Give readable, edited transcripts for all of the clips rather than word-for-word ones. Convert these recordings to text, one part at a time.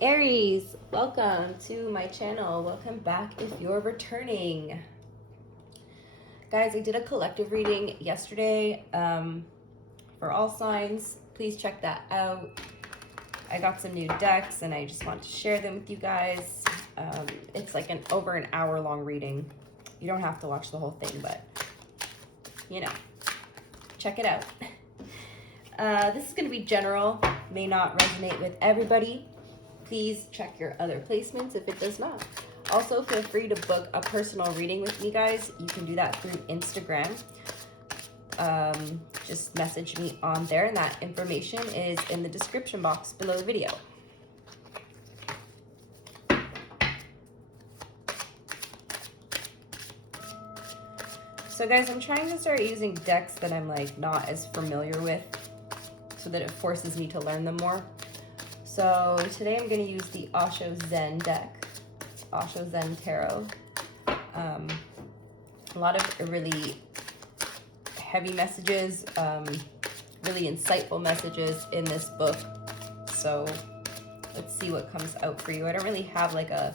Aries, welcome to my channel. Welcome back if you're returning. Guys, I did a collective reading yesterday for all signs. Please check that out. I got some new decks and I just want to share them with you guys. It's like over an hour long reading. You don't have to watch the whole thing, but you know, check it out. This is going to be general, may not resonate with everybody. Please check your other placements if it does not. Also, feel free to book a personal reading with me, guys. You can do that through Instagram. Just message me on there, and that information is in the description box below the video. So guys, I'm trying to start using decks that I'm like not as familiar with so that it forces me to learn them more. So today I'm going to use the Osho Zen deck, Osho Zen Tarot. A lot of really heavy messages, really insightful messages in this book. So let's see what comes out for you. I don't really have like a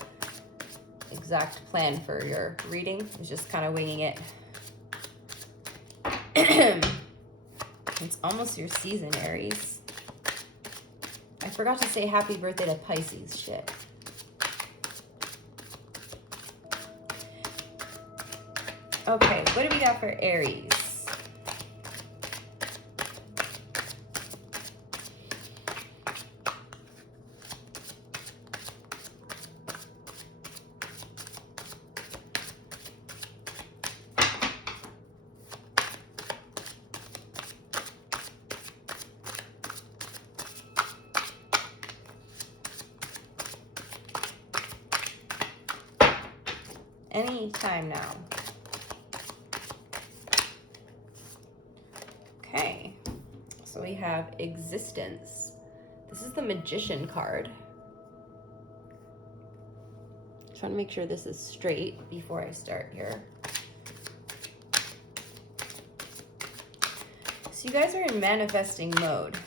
exact plan for your reading. I was just kind of winging it. It's almost your season, Aries. I forgot to say happy birthday to Pisces. Shit. Okay, what do we got for Aries? Anytime now. Okay, so we have existence. This is the Magician card. Trying to make sure this is straight before I start here. So you guys are in manifesting mode.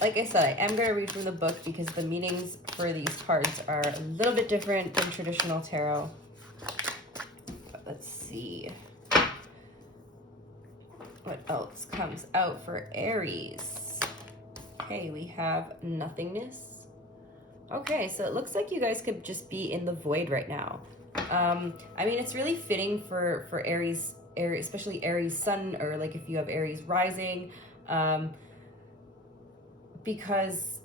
Like I said, I am going to read from the book because the meanings for these cards are a little bit different than traditional tarot. But let's see what else comes out for Aries. Okay, we have nothingness. Okay, so it looks like you guys could just be in the void right now. I mean, it's really fitting for Aries, especially Aries sun, or like if you have Aries rising. Because,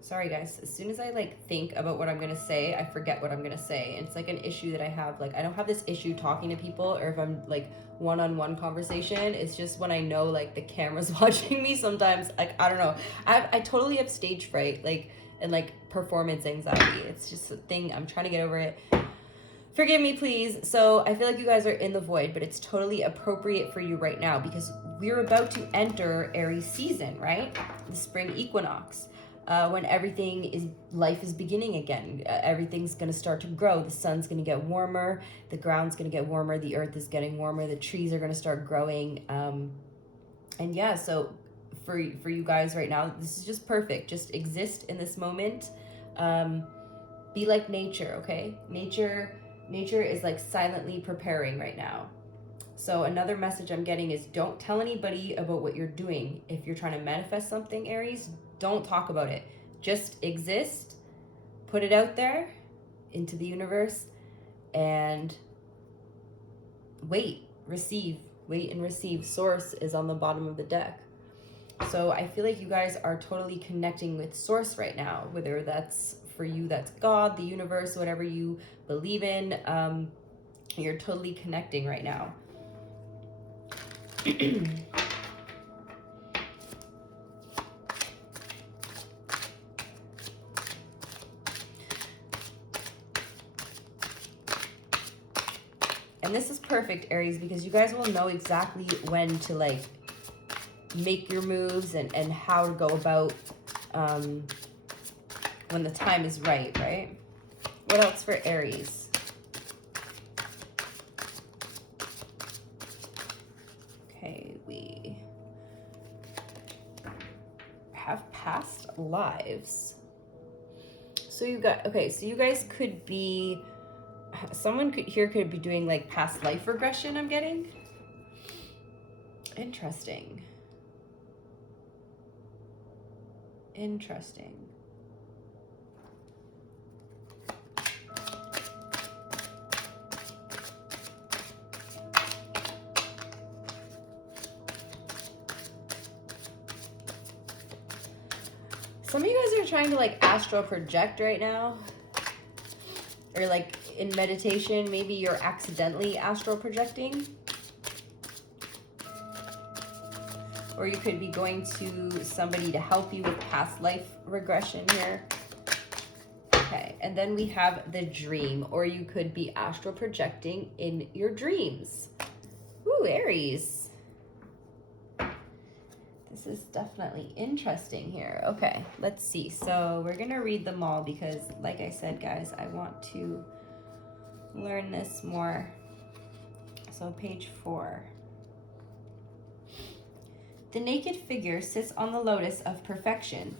sorry guys, as soon as I like think about what I'm gonna say, I forget what I'm gonna say. And it's like an issue that I have. Like, I don't have this issue talking to people, or if I'm like one-on-one conversation. It's just when I know like the camera's watching me sometimes, like, I don't know. I totally have stage fright, like, and like performance anxiety. It's just a thing. I'm trying to get over it. Forgive me, please. So I feel like you guys are in the void, but it's totally appropriate for you right now because we're about to enter Aries season, right? The spring equinox, when life is beginning again. Everything's going to start to grow. The sun's going to get warmer. The ground's going to get warmer. The earth is getting warmer. The trees are going to start growing. And yeah, so for you guys right now, this is just perfect. Just exist in this moment. Be like nature, okay? Nature is like silently preparing right now. So another message I'm getting is don't tell anybody about what you're doing. If you're trying to manifest something, Aries, don't talk about it. Just exist, put it out there into the universe, and wait and receive. Source is on the bottom of the deck. So I feel like you guys are totally connecting with source right now, whether that's for you, that's God, the universe, whatever you believe in. You're totally connecting right now. And this is perfect, Aries, because you guys will know exactly when to like make your moves and how to go about when the time is right? What else for Aries? Okay, we have past lives. So you got, okay, so you guys could be, someone here could be doing like past life regression, I'm getting. Interesting. Interesting. Some of you guys are trying to like astral project right now. Or like in meditation, maybe you're accidentally astral projecting. Or you could be going to somebody to help you with past life regression here. Okay, and then we have the dream, or you could be astral projecting in your dreams. Ooh, Aries. This is definitely interesting here. Okay, let's see. So we're gonna read them all because, like I said, guys, I want to learn this more. So page 4. The naked figure sits on the lotus of perfection,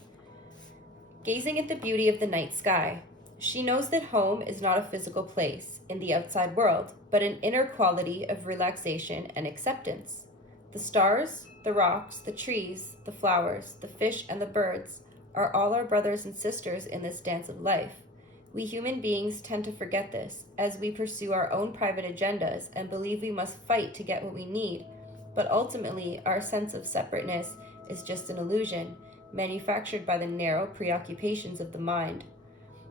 gazing at the beauty of the night sky. She knows that home is not a physical place in the outside world, but an inner quality of relaxation and acceptance. The stars, the rocks, the trees, the flowers, the fish, and the birds are all our brothers and sisters in this dance of life. We human beings tend to forget this as we pursue our own private agendas and believe we must fight to get what we need. But ultimately, our sense of separateness is just an illusion, manufactured by the narrow preoccupations of the mind.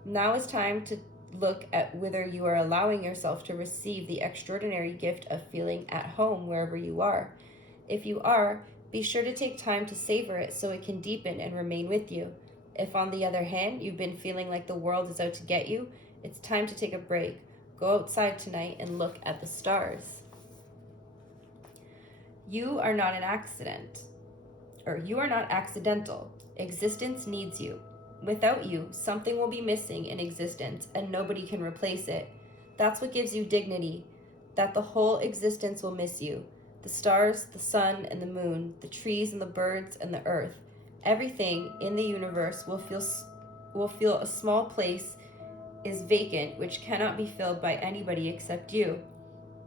Now is time to look at whether you are allowing yourself to receive the extraordinary gift of feeling at home wherever you are. If you are, be sure to take time to savor it so it can deepen and remain with you. If, on the other hand, you've been feeling like the world is out to get you, it's time to take a break. Go outside tonight and look at the stars. You are not an accident, or you are not accidental. Existence needs you. Without you, something will be missing in existence and nobody can replace it. That's what gives you dignity, that the whole existence will miss you. The stars, the sun and the moon, the trees and the birds and the earth. Everything in the universe will feel a small place is vacant, which cannot be filled by anybody except you.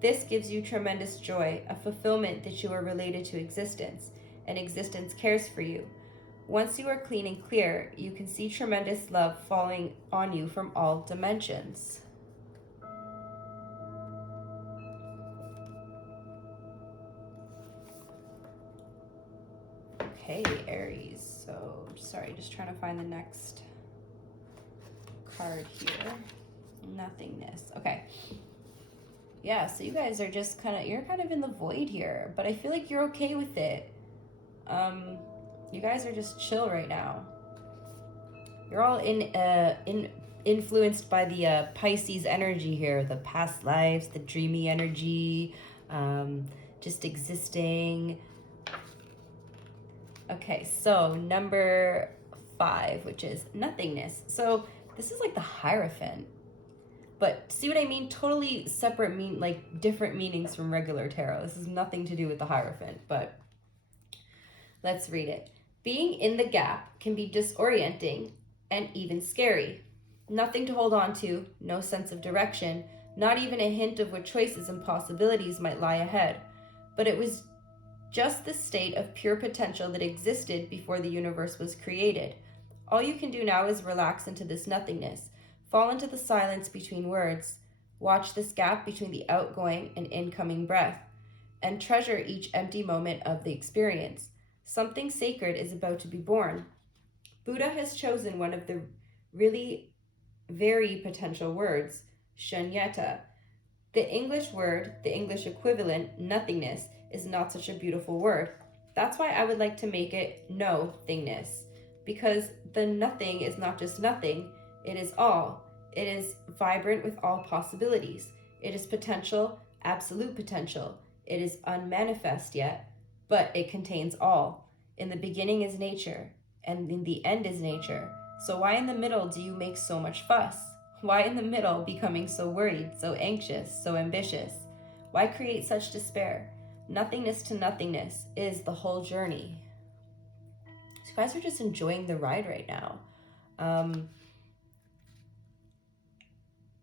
This gives you tremendous joy, a fulfillment that you are related to existence, and existence cares for you. Once you are clean and clear, you can see tremendous love falling on you from all dimensions. Okay, Aries. So, sorry, just trying to find the next card here. Nothingness. Okay. Yeah, so you guys are just you're kind of in the void here, but I feel like you're okay with it. You guys are just chill right now. You're all influenced by the Pisces energy here, the past lives, the dreamy energy, just existing. Okay, so number 5, which is nothingness. So this is like the Hierophant. But see what I mean? Totally separate, different meanings from regular tarot. This has nothing to do with the Hierophant, but let's read it. Being in the gap can be disorienting and even scary. Nothing to hold on to, no sense of direction, not even a hint of what choices and possibilities might lie ahead. But it was just the state of pure potential that existed before the universe was created. All you can do now is relax into this nothingness. Fall into the silence between words. Watch this gap between the outgoing and incoming breath, and treasure each empty moment of the experience. Something sacred is about to be born. Buddha has chosen one of the really very potential words, shunyata. The English word, the English equivalent, nothingness, is not such a beautiful word. That's why I would like to make it no-thingness, because the nothing is not just nothing, it is all. It is vibrant with all possibilities. It is potential, absolute potential. It is unmanifest yet, but it contains all. In the beginning is nature, and in the end is nature. So why in the middle do you make so much fuss? Why in the middle becoming so worried, so anxious, so ambitious? Why create such despair? Nothingness to nothingness is the whole journey. So guys are just enjoying the ride right now.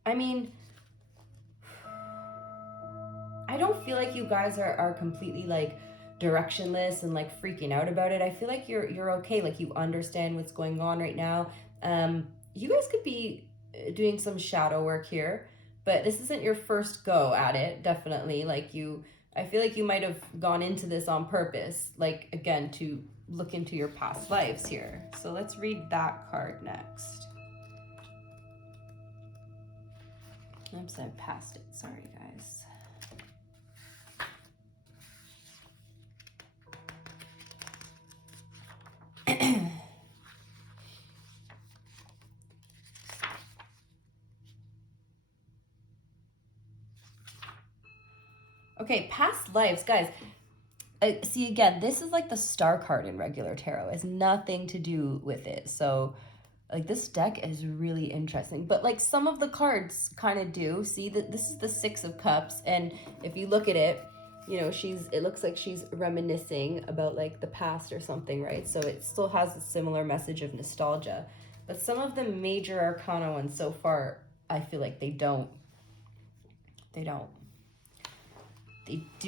I mean, I don't feel like you guys are completely like directionless and like freaking out about it. I feel like you're okay. Like you understand what's going on right now. You guys could be doing some shadow work here, but this isn't your first go at it. Definitely, like I feel like you might have gone into this on purpose, like again to look into your past lives here. So let's read that card next. Oops, I passed it. Sorry, guys. Okay, past lives, guys. See, again, this is like the star card in regular tarot. It has nothing to do with it. So, like, this deck is really interesting. But, like, some of the cards kind of do. See, that this is the Six of Cups. And if you look at it, you know, it looks like she's reminiscing about, like, the past or something, right? So it still has a similar message of nostalgia. But some of the major arcana ones so far, I feel like they do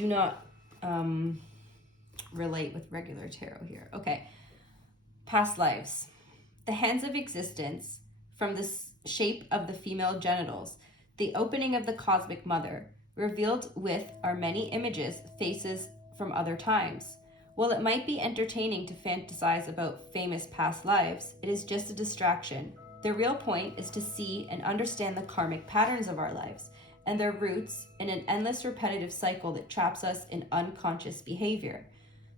not relate with regular tarot here. Okay. Past lives. The hands of existence, from the shape of the female genitals, the opening of the cosmic mother, revealed with our many images, faces from other times. While it might be entertaining to fantasize about famous past lives, it is just a distraction. The real point is to see and understand the karmic patterns of our lives and their roots in an endless repetitive cycle that traps us in unconscious behavior.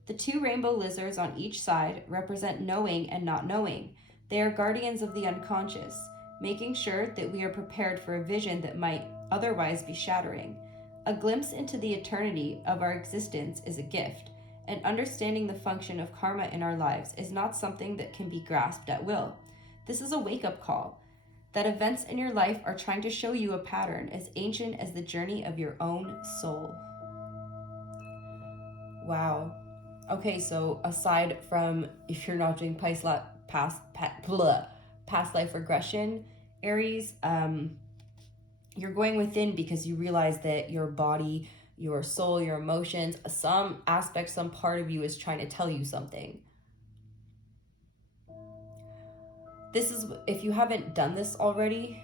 The two rainbow lizards on each side represent knowing and not knowing. They are guardians of the unconscious, making sure that we are prepared for a vision that might otherwise be shattering. A glimpse into the eternity of our existence is a gift, and understanding the function of karma in our lives is not something that can be grasped at will. This is a wake-up call, that events in your life are trying to show you a pattern as ancient as the journey of your own soul. Wow. Okay, so aside from if you're not doing past life regression, Aries, you're going within because you realize that your body, your soul, your emotions, some aspect, some part of you is trying to tell you something. This is, if you haven't done this already,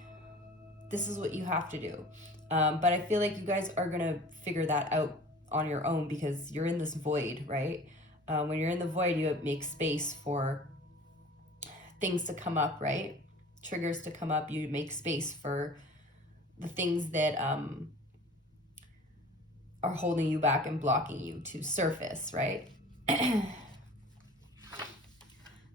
this is what you have to do. But I feel like you guys are going to figure that out on your own because you're in this void, right? When you're in the void, you make space for things to come up, right? Triggers to come up. You make space for the things that are holding you back and blocking you to surface, right?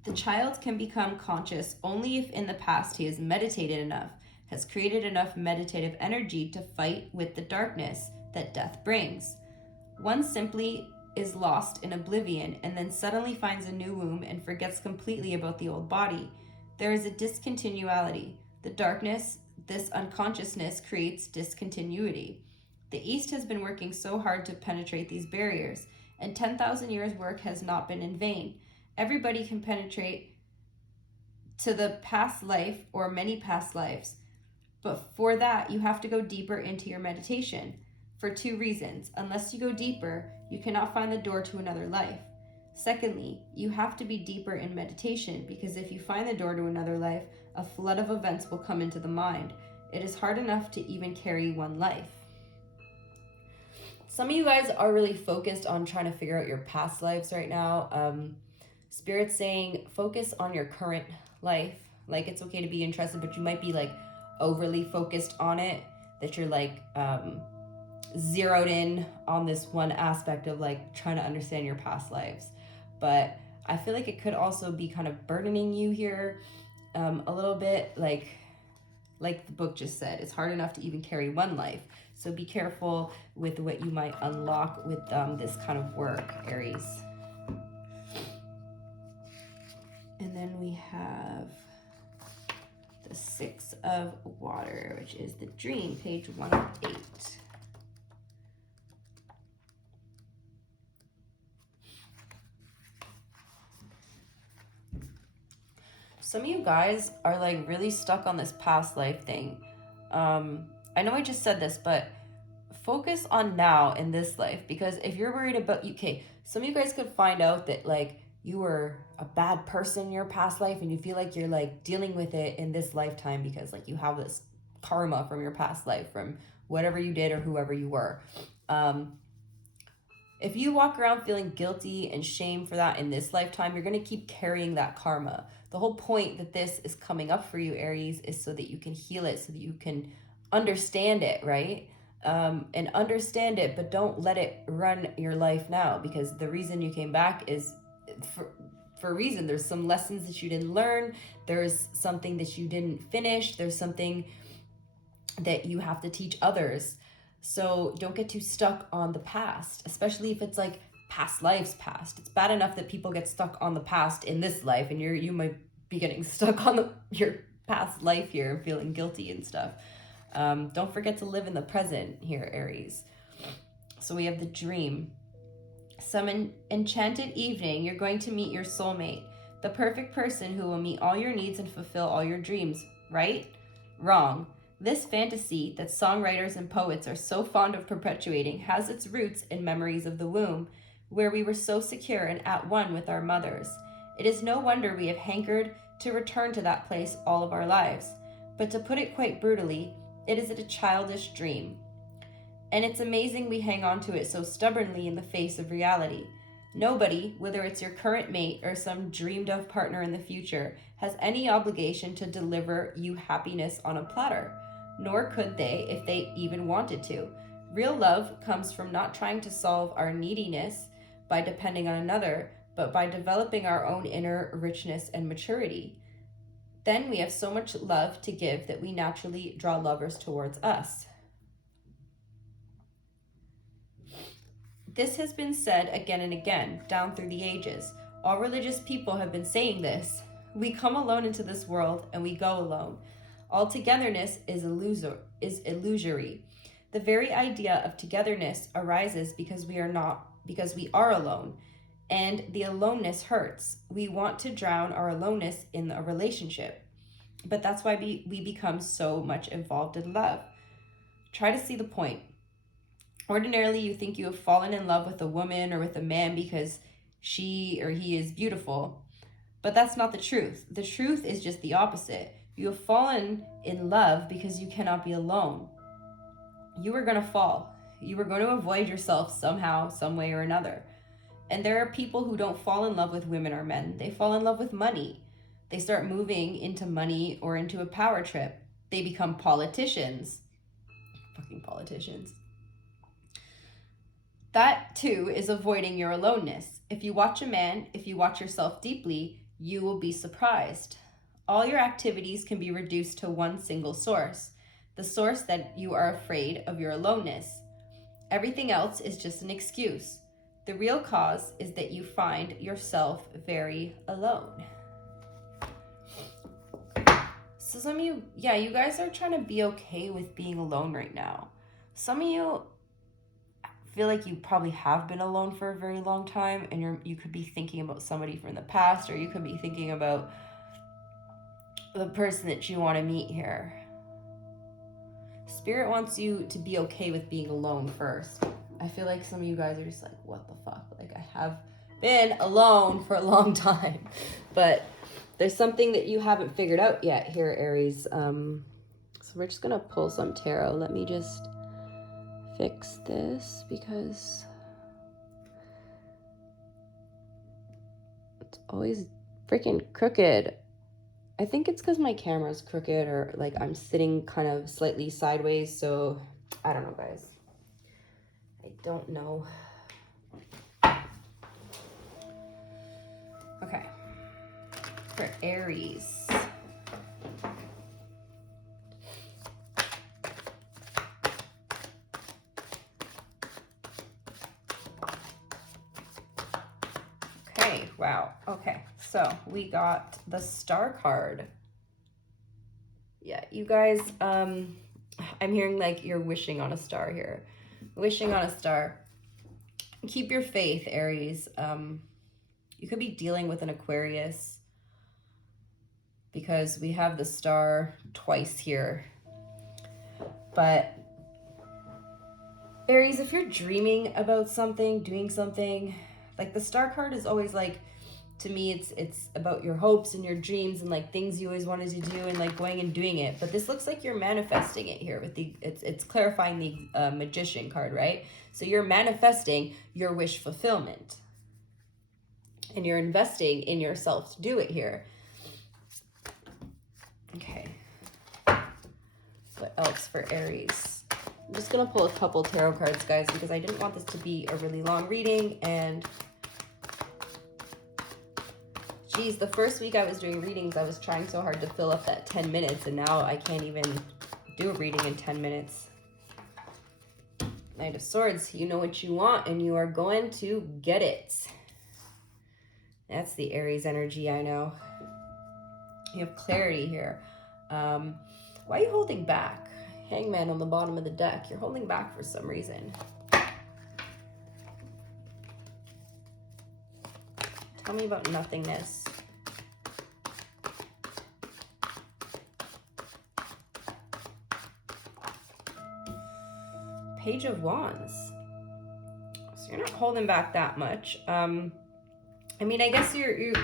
The child can become conscious only if in the past he has meditated enough, has created enough meditative energy to fight with the darkness that death brings. One simply is lost in oblivion and then suddenly finds a new womb and forgets completely about the old body. There is a discontinuity. The darkness, this unconsciousness, creates discontinuity. The East has been working so hard to penetrate these barriers, and 10,000 years' work has not been in vain. Everybody can penetrate to the past life or many past lives, but for that, you have to go deeper into your meditation. For two reasons. Unless you go deeper, you cannot find the door to another life. Secondly, you have to be deeper in meditation because if you find the door to another life, a flood of events will come into the mind. It is hard enough to even carry one life. Some of you guys are really focused on trying to figure out your past lives right now. Spirit's saying focus on your current life. Like, it's okay to be interested, but you might be like overly focused on it, that you're like zeroed in on this one aspect of like trying to understand your past lives. But I feel like it could also be kind of burdening you here a little bit, like the book just said, it's hard enough to even carry one life. So be careful with what you might unlock with this kind of work, Aries. And then we have the Six of Water, which is the Dream, page 108. Some of you guys are like really stuck on this past life thing. I know I just said this, but focus on now in this life, because if you're worried about okay, some of you guys could find out that like you were a bad person in your past life and you feel like you're like dealing with it in this lifetime because like you have this karma from your past life from whatever you did or whoever you were. If you walk around feeling guilty and shame for that in this lifetime, you're going to keep carrying that karma. The whole point that this is coming up for you, Aries, is so that you can heal it, so that you can understand it, right? And understand it, but don't let it run your life now, because the reason you came back is for a reason. There's some lessons that you didn't learn. There's something that you didn't finish. There's something that you have to teach others. So don't get too stuck on the past, especially if it's like past lives past. It's bad enough that people get stuck on the past in this life, and you might be getting stuck on your past life here and feeling guilty and stuff. Don't forget to live in the present here, Aries. So we have the dream. Some enchanted evening, you're going to meet your soulmate, the perfect person who will meet all your needs and fulfill all your dreams, right? Wrong. This fantasy that songwriters and poets are so fond of perpetuating has its roots in memories of the womb, where we were so secure and at one with our mothers. It is no wonder we have hankered to return to that place all of our lives. But to put it quite brutally, it is a childish dream. And it's amazing we hang on to it so stubbornly in the face of reality. Nobody, whether it's your current mate or some dreamed of partner in the future, has any obligation to deliver you happiness on a platter. Nor could they if they even wanted to. Real love comes from not trying to solve our neediness by depending on another, but by developing our own inner richness and maturity. Then we have so much love to give that we naturally draw lovers towards us. This has been said again and again, down through the ages. All religious people have been saying this. We come alone into this world, and we go alone. All togetherness is illusory. The very idea of togetherness arises because we are alone, and the aloneness hurts. We want to drown our aloneness in a relationship, but that's why we become so much involved in love. Try to see the point. Ordinarily, you think you have fallen in love with a woman or with a man because she or he is beautiful, but that's not the truth. The truth is just the opposite. You have fallen in love because you cannot be alone. You are going to fall. You are going to avoid yourself somehow, some way or another. And there are people who don't fall in love with women or men. They fall in love with money. They start moving into money or into a power trip. They become politicians. Fucking politicians. That too is avoiding your aloneness. If you watch yourself deeply, you will be surprised. All your activities can be reduced to one single source, the source that you are afraid of your aloneness. Everything else is just an excuse. The real cause is that you find yourself very alone. So some of you, you guys are trying to be okay with being alone right now. Some of you feel like you probably have been alone for a very long time, and you could be thinking about somebody from the past, or you could be thinking about the person that you want to meet here. Spirit wants you to be okay with being alone first. I feel like some of you guys are just like, what the fuck? Like, I have been alone for a long time, but there's something that you haven't figured out yet here, Aries. So we're just gonna pull some tarot. Let me just fix this because it's always freaking crooked. I think it's because my camera's crooked, or like I'm sitting kind of slightly sideways, so I don't know, guys. I don't know. Okay. For Aries. Okay, wow. Okay, so we got the Star card. Yeah, you guys, I'm hearing like you're wishing on a star here. Wishing on a star. Keep your faith, Aries. You could be dealing with an Aquarius. because we have the star twice here. But Aries, if you're dreaming about something, doing something, like the star card is always like, to me, it's about your hopes and your dreams and like things you always wanted to do and like going and doing it. But this looks like you're manifesting it here with the, it's clarifying the Magician card, right? So you're manifesting your wish fulfillment. And you're investing in yourself to do it here. Okay. What else for Aries? I'm just going to pull a couple tarot cards, guys, because I didn't want this to be a really long reading. And geez, the first week I was doing readings, I was trying so hard to fill up that 10 minutes. And now I can't even do a reading in 10 minutes. Knight of Swords, you know what you want and you are going to get it. That's the Aries energy, I know. You have clarity here. Why are you holding back? Hangman on the bottom of the deck. You're holding back for some reason. Tell me about nothingness. Page of Wands. So you're not holding back that much. I mean, I guess you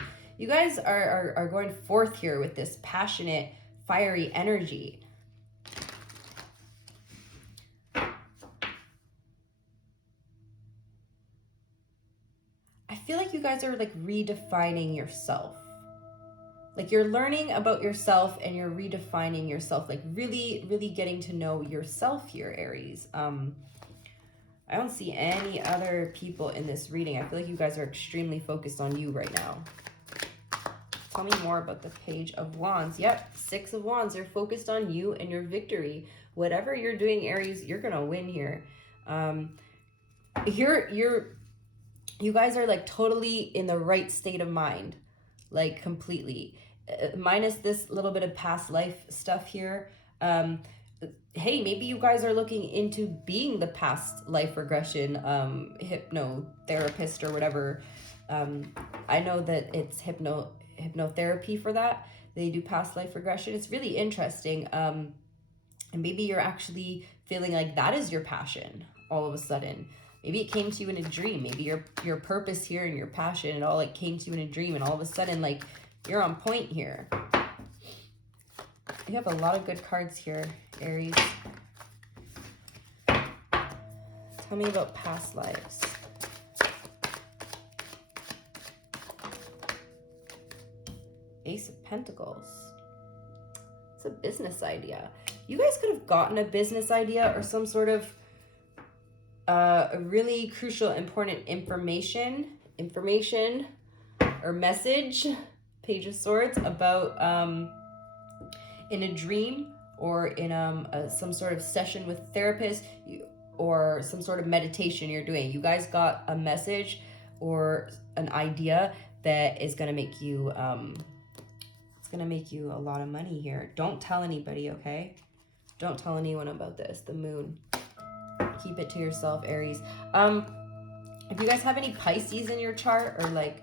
guys are going forth here with this passionate, fiery energy. I feel like you guys are like redefining yourself. Like you're learning about yourself and you're redefining yourself, like really, really getting to know yourself here, Aries. I don't see any other people in this reading. I feel like you guys are extremely focused on you right now. Tell me more about the Page of Wands. Yep, Six of Wands. They're focused on you and your victory. Whatever you're doing, Aries, you're gonna win here. You guys are like totally in the right state of mind, like completely. Minus this little bit of past life stuff here. Hey, maybe you guys are looking into being the past life regression hypnotherapist or whatever. I know that it's hypnotherapy for that. They do past life regression. It's really interesting. And maybe you're actually feeling like that is your passion all of a sudden. Maybe it came to you in a dream. Maybe your purpose here and your passion, it all like came to you in a dream, and all of a sudden like you're on point here. You have a lot of good cards here, Aries. Tell me about past lives. Ace of Pentacles. It's a business idea. You guys could have gotten a business idea or some sort of a really crucial, important information or message, Page of Swords, about in a dream or in some sort of session with a therapist or some sort of meditation you're doing. You guys got a message or an idea that is going to make you it's going to make you a lot of money here. Don't tell anybody, okay? Don't tell anyone about this. The moon. Keep it to yourself, Aries. If you guys have any Pisces in your chart or like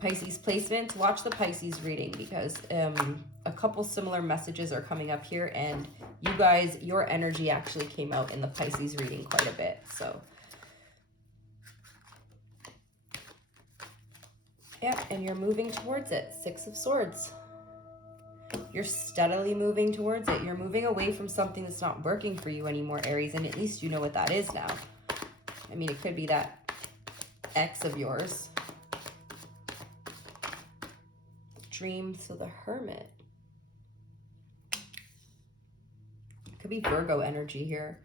Pisces placements, watch the Pisces reading, because a couple similar messages are coming up here, and you guys, your energy actually came out in the Pisces reading quite a bit. So yeah, and you're moving towards it. Six of Swords. You're steadily moving towards it. You're moving away from something that's not working for you anymore, Aries, and at least you know what that is now. I mean, it could be that ex of yours. Dream, so the Hermit. It could be Virgo energy here.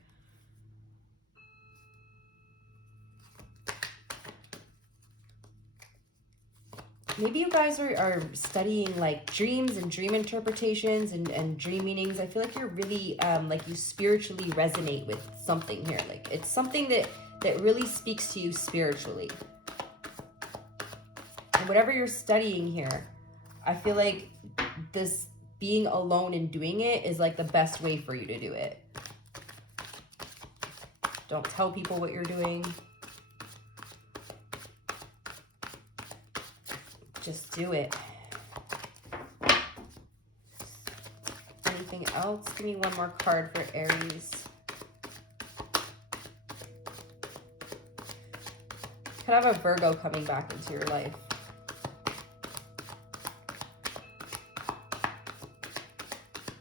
Maybe you guys are studying like dreams and dream interpretations and dream meanings. I feel like you're really, like you spiritually resonate with something here. Like it's something that really speaks to you spiritually. And whatever you're studying here, I feel like this being alone and doing it is like the best way for you to do it. Don't tell people what you're doing. Just do it. anything else? Give me one more card for Aries. Could have a Virgo coming back into your life.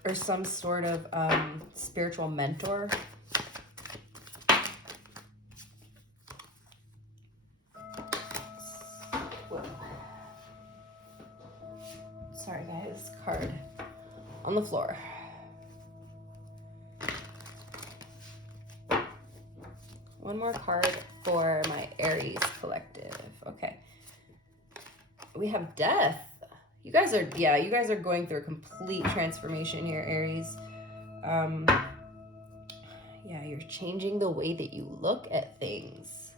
Or some sort of spiritual mentor. Sorry guys, card on the floor. One more card for my Aries collective. Okay. We have death. You guys are, yeah, you guys are going through a complete transformation here, Aries. Yeah, you're changing the way that you look at things.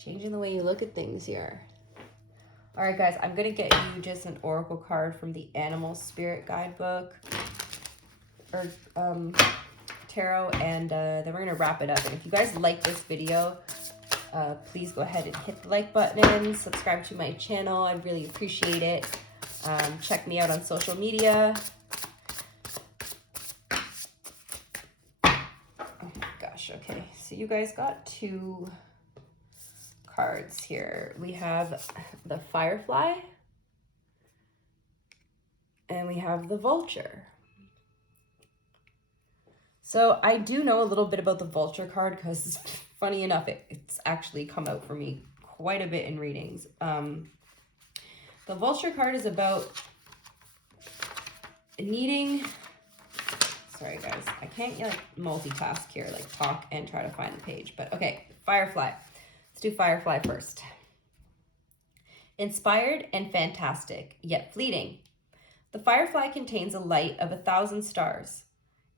Changing the way you look at things here. All right, guys, I'm going to get you just an oracle card from the Animal Spirit Guidebook or tarot, and then we're going to wrap it up. And if you guys like this video, please go ahead and hit the like button, subscribe to my channel. I'd really appreciate it. Check me out on social media. Oh my gosh, okay. So you guys got 2 cards here. We have the Firefly and we have the Vulture. So I do know a little bit about the Vulture card because funny enough, it's actually come out for me quite a bit in readings. The Vulture card is about needing, sorry guys, I can't like multitask here, like talk and try to find the page, but okay, Firefly. Let's do Firefly first. Inspired and fantastic, yet fleeting. The Firefly contains a light of 1,000 stars.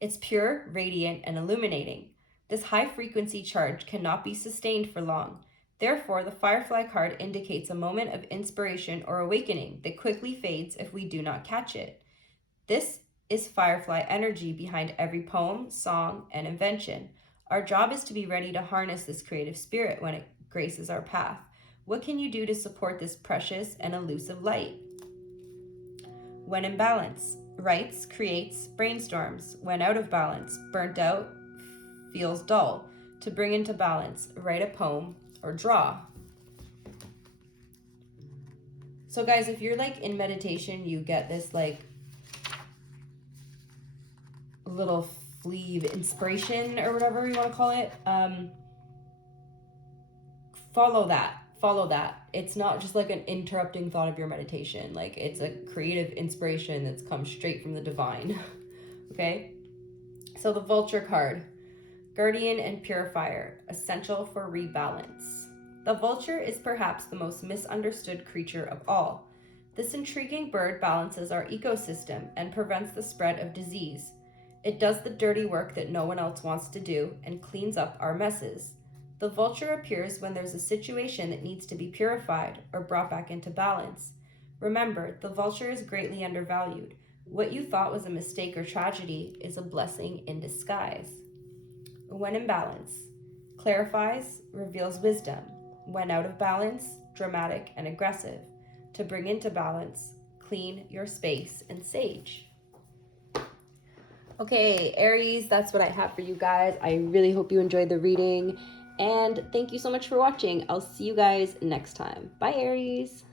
It's pure, radiant, and illuminating. This high-frequency charge cannot be sustained for long. Therefore, the Firefly card indicates a moment of inspiration or awakening that quickly fades if we do not catch it. This is Firefly energy behind every poem, song, and invention. Our job is to be ready to harness this creative spirit when it graces our path. What can you do to support this precious and elusive light? When in balance, writes, creates, brainstorms. When out of balance, burnt out, feels dull. To bring into balance, write a poem or draw. So guys, if you're like in meditation, you get this like little flea of inspiration or whatever you want to call it. Follow that. It's not just like an interrupting thought of your meditation. Like it's a creative inspiration that's come straight from the divine. Okay? So the Vulture card, guardian and purifier, essential for rebalance. The vulture is perhaps the most misunderstood creature of all. This intriguing bird balances our ecosystem and prevents the spread of disease. It does the dirty work that no one else wants to do and cleans up our messes. The vulture appears when there's a situation that needs to be purified or brought back into balance. Remember, the vulture is greatly undervalued. What you thought was a mistake or tragedy is a blessing in disguise. When in balance, clarifies, reveals wisdom. When out of balance, dramatic and aggressive. To bring into balance, clean your space and sage. Okay, Aries, that's what I have for you guys. I really hope you enjoyed the reading. And thank you so much for watching. I'll see you guys next time. Bye, Aries.